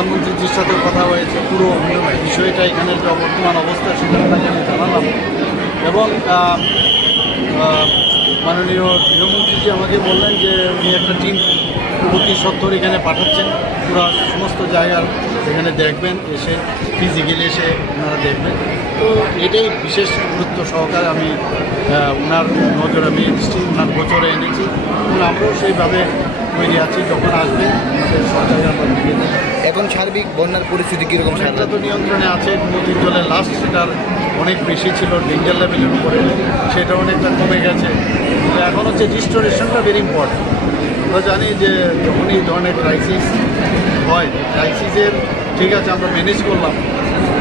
প্রধানমন্ত্রীজির সাথে কথা হয়েছে, পুরো বিষয়টা এখানের যে বর্তমান অবস্থা সেটা তাকে আমি জানালাম। এবং মাননীয় গৃহমন্ত্রীজি আমাকে বললেন যে উনি একটা টিম অতি সত্তর এখানে পাঠাচ্ছেন, পুরো সমস্ত জায়গার এখানে দেখবেন, এসে ফিজিক্যালি এসে ওনারা দেখবেন। তো এটাই বিশেষ গুরুত্ব সহকারে আমি ওনার নজরে আমি এসেছি, ওনার গোচরে এনেছি এবং আমরাও সেইভাবে তৈরি আছি। যখন আসবেন আমাদের সরকারে আমরা দিয়ে দেব। এখন সার্বিক বন্যার পরিস্থিতি কীরকম? সেটা তো নিয়ন্ত্রণে আছে। নদীর জলের লাস্ট সেটার অনেক বেশি ছিল, ডেঞ্জার লেভেলের উপরে, সেটা অনেকটা কমে গেছে। এখন হচ্ছে রিস্টোরেশনটা ভেরি ইম্পর্টেন্ট। আমরা জানি যে যখন এই ধরনের ক্রাইসিস হয়, ক্রাইসিসের ঠিক আছে আমরা ম্যানেজ করলাম,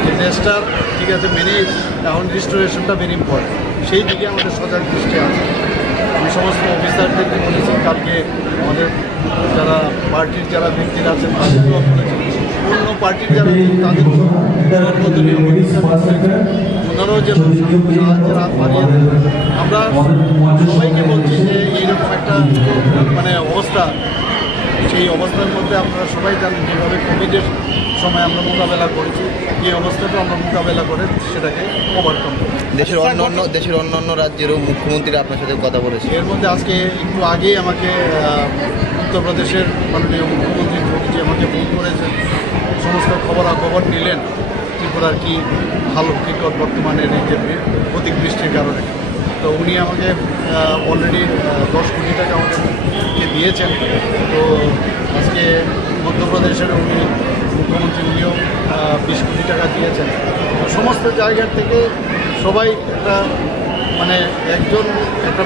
ডিজাস্টার ঠিক আছে ম্যানেজ, এখন রিস্টোরেশনটা ভেরি ইম্পর্টেন্ট। সেই দিকে আমাদের সজাগ দৃষ্টি আছে। আমি সমস্ত অফিসারদেরকে বলেছি, কালকে আমাদের যারা পার্টির যারা ব্যক্তিরা আছেন তাদেরকেও বলেছি, অন্য পার্টির যারা তাদের ওনারাও যেন সাহায্যের হাত বাড়িয়ে দেন। আমরা সবাইকে বলছি যে এইরকম একটা মানে অবস্থা, সেই অবস্থার মধ্যে আপনারা সবাই জানেন যেভাবে কোভিডের সময় আমরা মোকাবেলা করেছি, এই অবস্থাটা আমরা মোকাবেলা করে সেটাকে ওভারকাম করি। দেশের অন্যান্য রাজ্যেরও মুখ্যমন্ত্রীরা আপনার সাথে কথা বলেছে। এর মধ্যে আজকে একটু আগেই আমাকে উত্তরপ্রদেশের মাননীয় মুখ্যমন্ত্রী যোগীজি আমাকে ফোন করেছেন, সমস্ত খবরাখবর নিলেন ত্রিপুরার কী ভালো বিকট বর্তমানের এই যে অতিবৃষ্টির কারণে। তো উনি আমাকে অলরেডি 10 কোটি টাকা আমাকে দিয়েছেন। তো আজকে মধ্যপ্রদেশের উনি মুখ্যমন্ত্রী উনিও 20 কোটি টাকা দিয়েছেন। তো সমস্ত জায়গার থেকে সবাই একটা মানে একজন একটা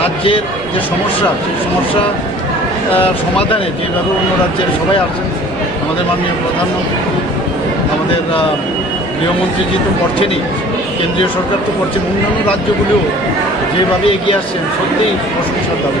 রাজ্যের যে সমস্যা, সেই সমস্যা সমাধানে যেভাবে অন্য রাজ্যের সবাই আসছেন, আমাদের মাননীয় প্রধানমন্ত্রী, আমাদের গৃহমন্ত্রীজি তো করছেনই, কেন্দ্রীয় সরকার তো করছেন, অন্যান্য রাজ্যগুলিও যেভাবে এগিয়ে আসছেন সত্যিই প্রশংসার দাবি।